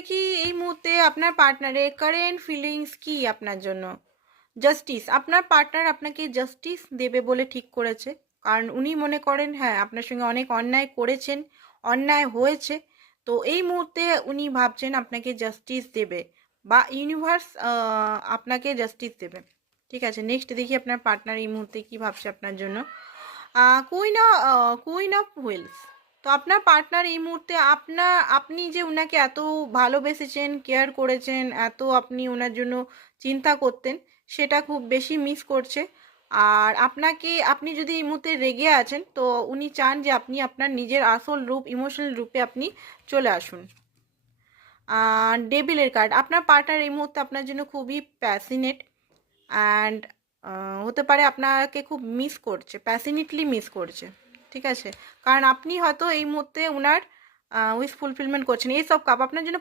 দেখি এই মুহূর্তে আপনার পার্টনারের কারেন্ট ফিলিংস কি আপনার জন্য। জাস্টিস, আপনার পার্টনার আপনাকে জাস্টিস দেবে বলে ঠিক করেছে, কারণ উনি মনে করেন হ্যাঁ আপনার সঙ্গে অনেক অন্যায় করেছেন, অন্যায় হয়েছে। তো এই মুহূর্তে উনি ভাবছেন আপনাকে জাস্টিস দেবে বা ইউনিভার্স আপনাকে জাস্টিস দেবে। ঠিক আছে, নেক্সট দেখি আপনার পার্টনার এই মুহূর্তে কি ভাবছে আপনার জন্য। Queen of wheels. তো আপনার পার্টনার এই মুহূর্তে আপনি যে উনাকে এত ভালোবেসেছেন, কেয়ার করেছেন, এত আপনি ওনার জন্য চিন্তা করতেন, সেটা খুব বেশি মিস করছে। আর আপনি যদি এই মুহূর্তে রেগে আছেন, তো উনি চান যে আপনি আপনার নিজের আসল রূপ, ইমোশনাল রূপে আপনি চলে আসুন। ডেভিলের কার্ড, আপনার পার্টনার এই মুহূর্তে আপনার জন্য খুবই প্যাশনেট অ্যান্ড হতে পারে আপনাকে খুব মিস করছে, প্যাশনেটলি মিস করছে। ঠিক আছে, কারণ আপনি হয়তো এই মুহূর্তে উনার উইশ ফুলফিলমেন্ট করছেন। এই সব কাপ আপনার জন্য